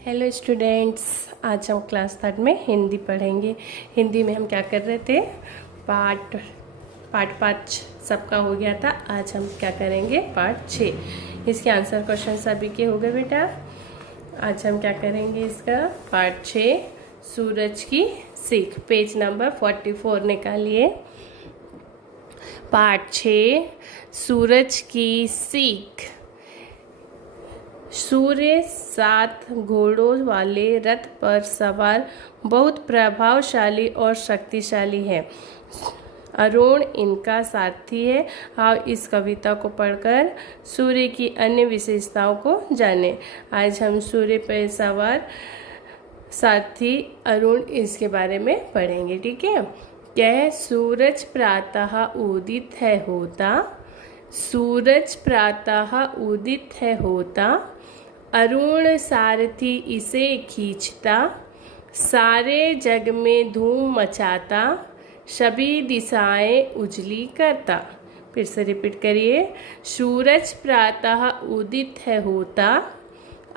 Hello students, आज हम class 3 में हिंदी पढ़ेंगे। हिंदी में हम क्या कर रहे थे, पाठ 5 सबका हो गया था। आज हम क्या करेंगे, पाठ 6। इसके आंसर क्वेश्चन सभी के हो गए बेटा। आज हम क्या करेंगे, इसका पाठ 6 सूरज की सीख। पेज नंबर 44 निकालिए। पाठ 6 सूरज की सीख। सूर्य 7 घोड़ों वाले रथ पर सवार बहुत प्रभावशाली और शक्तिशाली है। अरुण इनका सारथी है। आओ इस कविता को पढ़कर सूर्य की अन्य विशेषताओं को जानें। आज हम सूर्य पर सवार सारथी अरुण इसके बारे में पढ़ेंगे, ठीक है। क्या है, सूरज प्रातः उदित है होता, सूरज प्रातः उदित है होता, अरुण सारथी इसे खींचता, सारे जग में धूम मचाता, सभी दिशाएं उजली करता। फिर से रिपीट करिए। सूरज प्रातः उदित है होता,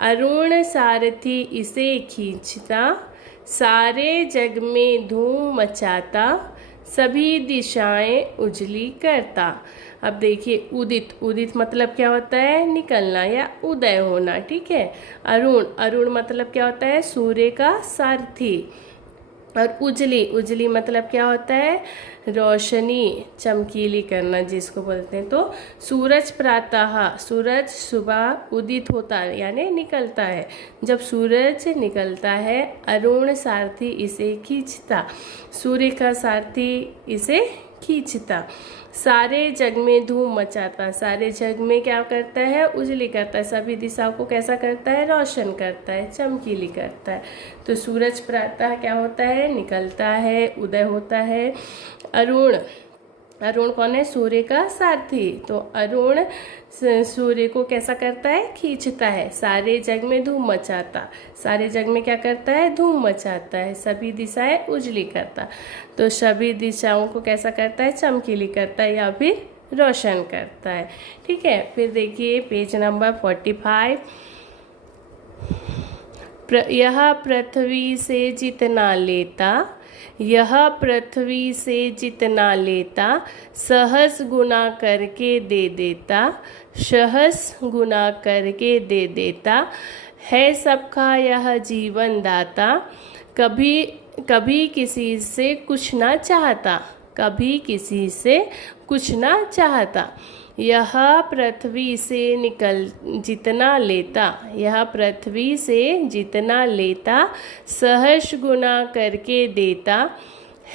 अरुण सारथी इसे खींचता, सारे जग में धूम मचाता, सभी दिशाएं उजली करता। अब देखिए, उदित उदित मतलब क्या होता है, निकलना या उदय होना, ठीक है। अरुण अरुण मतलब क्या होता है, सूर्य का सारथी। और उजली उजली मतलब क्या होता है, रोशनी, चमकीली करना जिसको बोलते हैं। तो सूरज प्रातः, सूरज सुबह उदित होता है यानी निकलता है। जब सूरज निकलता है, अरुण सारथी इसे खींचता, सूर्य का सारथी इसे खींचता, सारे जग में धूम मचाता, सारे जग में क्या करता है, उजली करता है, सभी दिशाओं को कैसा करता है, रोशन करता है, चमकीली करता है। तो सूरज प्रातः क्या होता है, निकलता है, उदय होता है। अरुण अरुण कौन है, सूर्य का सारथी। तो अरुण सूर्य को कैसा करता है, खींचता है, सारे जग में धूम मचाता, सारे जग में क्या करता है, धूम मचाता है, सभी दिशाएं उजली करता। तो सभी दिशाओं को कैसा करता है, चमकीली करता है या फिर रोशन करता है, ठीक है। फिर देखिए पेज नंबर 45। यह पृथ्वी से जितना लेता, यह पृथ्वी से जितना लेता, सहस गुना करके दे देता, सहस गुना करके दे देता, है सबका यह जीवन दाता, कभी कभी किसी से कुछ ना चाहता, कभी किसी से कुछ ना चाहता। यह पृथ्वी से निकल जितना लेता, यह पृथ्वी से जितना लेता, सहस गुना करके देता,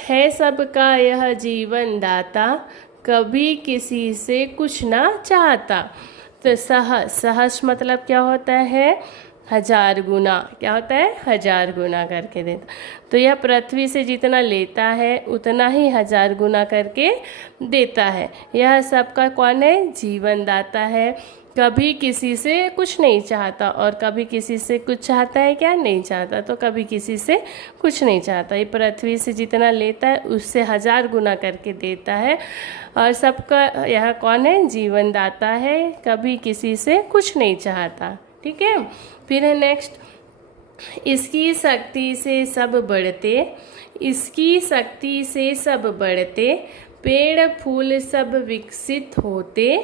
है सबका यह जीवन दाता, कभी किसी से कुछ ना चाहता। तो सहस मतलब क्या होता है, 1000 गुना, क्या होता है, 1000 गुना करके देता। तो यह पृथ्वी से जितना लेता है उतना ही 1000 गुना करके देता है। यह सबका कौन है, जीवन दाता है, कभी किसी से कुछ नहीं चाहता। और कभी किसी से कुछ चाहता है क्या, नहीं चाहता। तो कभी किसी से कुछ नहीं चाहता। ये पृथ्वी से जितना लेता है उससे 1000 गुना करके देता है। और सबका यह कौन है, जीवन दाता है, कभी किसी से कुछ नहीं चाहता, ठीक है। फिर है नेक्स्ट, इसकी शक्ति से सब बढ़ते, इसकी शक्ति से सब बढ़ते, पेड़ फूल सब विकसित होते,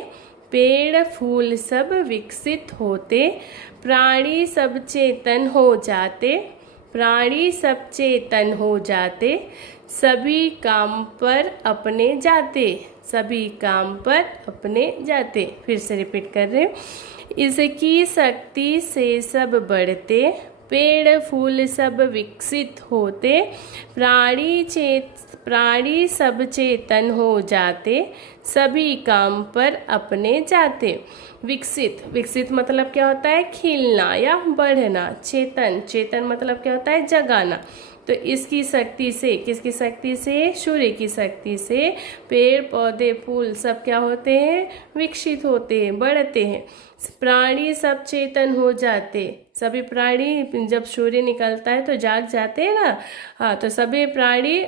पेड़ फूल सब विकसित होते, प्राणी सब चेतन हो जाते, प्राणी सब चेतन हो जाते, सभी काम पर अपने जाते, सभी काम पर अपने जाते। फिर से रिपीट कर रहे हैं। इसकी शक्ति से सब बढ़ते, पेड़ फूल सब विकसित होते, प्राणी सब चेतन हो जाते, सभी काम पर अपने जाते। विकसित विकसित मतलब क्या होता है, खिलना या बढ़ना। चेतन चेतन मतलब क्या होता है, जगाना। तो इसकी शक्ति से, किसकी शक्ति से, सूर्य की शक्ति से पेड़ पौधे फूल सब क्या होते हैं, विकसित होते हैं, बढ़ते हैं। प्राणी सब चेतन हो जाते, सभी प्राणी जब सूर्य निकलता है तो जाग जाते हैं ना। हाँ, तो सभी प्राणी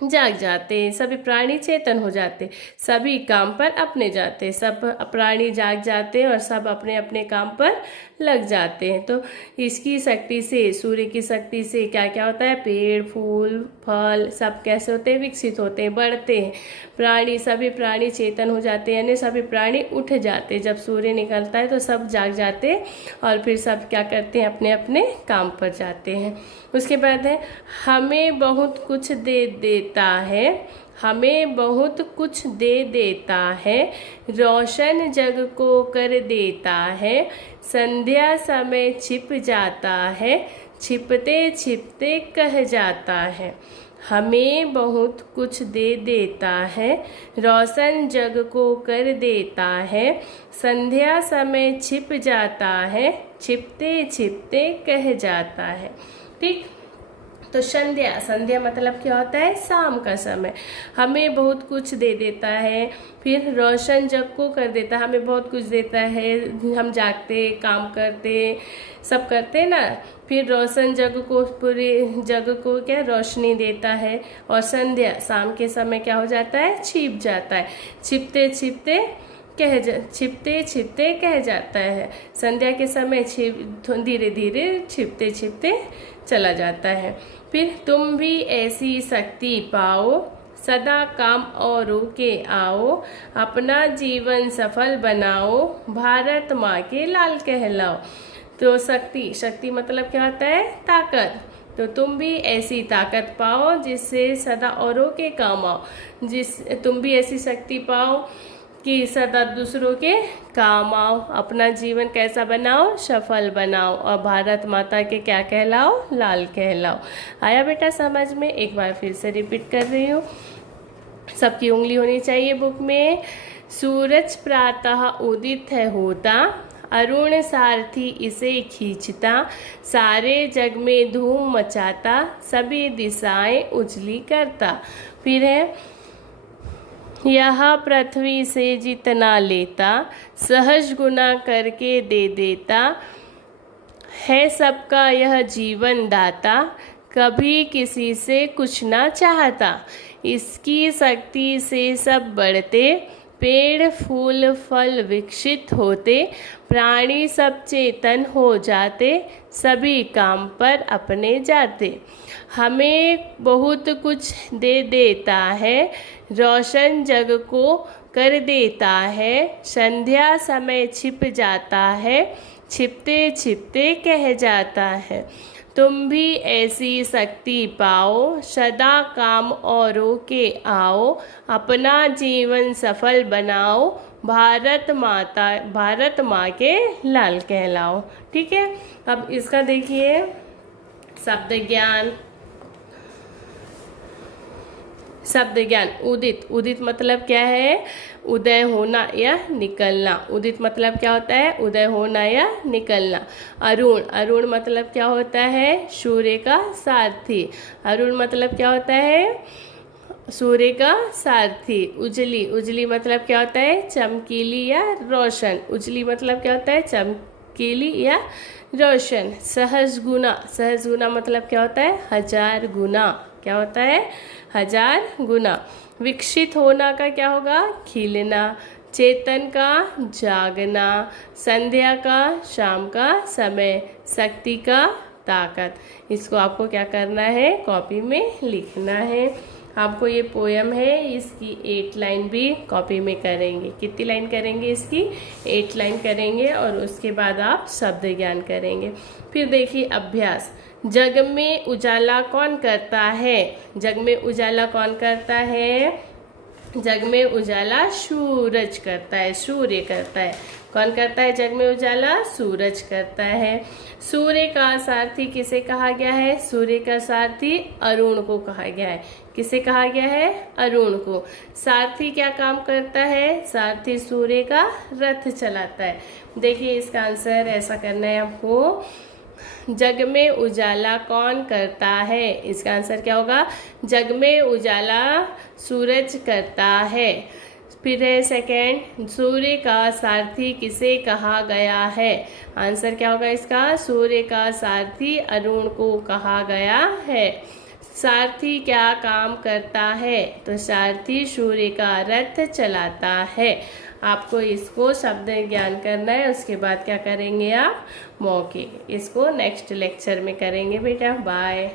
जाग जाते हैं, सभी प्राणी चेतन हो जाते, सभी काम पर अपने जाते, सब प्राणी जाग जाते हैं और सब अपने अपने काम पर लग जाते हैं। तो इसकी शक्ति से, सूर्य की शक्ति से क्या क्या होता है, पेड़ फूल फल सब कैसे होते हैं, विकसित होते हैं, बढ़ते हैं, प्राणी सभी प्राणी चेतन हो जाते हैं, यानी सभी प्राणी उठ जाते हैं। जब सूर्य निकलता है तो सब जाग जाते हैं और फिर सब क्या करते हैं, अपने अपने काम पर जाते हैं। उसके बाद है, हमें बहुत कुछ दे देता है, हमें बहुत कुछ दे देता है, रोशन जग को कर देता है, संध्या समय छिप जाता है, छिपते छिपते कह जाता है। हमें बहुत कुछ दे देता है, रोशन जग को कर देता है, संध्या समय छिप जाता है, छिपते छिपते कह जाता है। ठीक, तो संध्या, संध्या मतलब क्या होता है, शाम का समय। हमें बहुत कुछ दे देता है, फिर रोशन जग को कर देता है, हमें बहुत कुछ देता है, हम जागते काम करते सब करते ना, फिर रोशन जग को, पूरे जग को क्या रोशनी देता है, और संध्या शाम के समय क्या हो जाता है, छिप जाता है, छिपते छिपते छिपते छिपते कह जाता है। संध्या के समय धीरे धीरे छिपते छिपते चला जाता है। फिर तुम भी ऐसी शक्ति पाओ, सदा काम औरों के आओ, अपना जीवन सफल बनाओ, भारत माँ के लाल कहलाओ। तो शक्ति, शक्ति मतलब क्या होता है, ताकत। तो तुम भी ऐसी ताकत पाओ जिससे सदा औरों के काम आओ, तुम भी ऐसी शक्ति पाओ कि सदा दूसरों के काम आओ, अपना जीवन कैसा बनाओ, सफल बनाओ, और भारत माता के क्या कहलाओ, लाल कहलाओ। आया बेटा समझ में? एक बार फिर से रिपीट कर रही हूँ, सबकी उंगली होनी चाहिए बुक में। सूरज प्रातः उदित है होता, अरुण सारथी इसे खींचता, सारे जग में धूम मचाता, सभी दिशाएं उजली करता। फिर है, यह पृथ्वी से जितना लेता, सहज गुना करके दे देता, है सबका यह जीवन दाता, कभी किसी से कुछ ना चाहता। इसकी शक्ति से सब बढ़ते, पेड़ फूल फल विकसित होते, प्राणी सब चेतन हो जाते, सभी काम पर अपने जाते। हमें बहुत कुछ दे देता है, रोशन जग को कर देता है, संध्या समय छिप जाता है, छिपते छिपते कह जाता है। तुम भी ऐसी शक्ति पाओ, सदा काम औरों के आओ, अपना जीवन सफल बनाओ, भारत माँ के लाल कहलाओ। ठीक है, अब इसका देखिए शब्द ज्ञान। शब्द ज्ञान, उदित, उदित मतलब क्या है, उदय होना या निकलना। उदित मतलब क्या होता है, उदय होना या निकलना। अरुण, अरुण मतलब क्या होता है, सूर्य का सारथी। अरुण मतलब क्या होता है, सूर्य का सारथी। उजली, उजली मतलब क्या होता है, चमकीली या रोशन। उजली मतलब क्या होता है, चमकीली या रोशन। सहज गुना, सहज गुना मतलब क्या होता है, हजार गुना। क्या होता है, हजार गुना। विकसित होना का क्या होगा, खिलना। चेतन का जागना। संध्या का शाम का समय। शक्ति का ताकत। इसको आपको क्या करना है, कॉपी में लिखना है। आपको ये पोयम है, इसकी 8 लाइन भी कॉपी में करेंगे। कितनी लाइन करेंगे इसकी, 8 लाइन करेंगे, और उसके बाद आप शब्द ज्ञान करेंगे। फिर देखिए अभ्यास। जग में उजाला कौन करता है, जग में उजाला कौन करता है, जग में उजाला सूरज करता है, सूर्य करता है। कौन करता है जग में उजाला, सूरज करता है। सूर्य का सारथी किसे कहा गया है, सूर्य का सारथी अरुण को कहा गया है। किसे कहा गया है, अरुण को। सारथी क्या काम करता है, सारथी सूर्य का रथ चलाता है। देखिए इसका आंसर ऐसा करना है आपको, जग में उजाला कौन करता है। इसका आंसर क्या होगा, जग में उजाला सूरज करता है। फिर है सेकेंड, सूर्य का सारथी किसे कहा गया है। आंसर क्या होगा इसका, सूर्य का सारथी अरुण को कहा गया है। सारथी क्या काम करता है? तो सारथी सूर्य का रथ चलाता है। आपको इसको शब्द ज्ञान करना है, उसके बाद क्या करेंगे आप? मौखिक। इसको नेक्स्ट लेक्चर में करेंगे बेटा। बाय।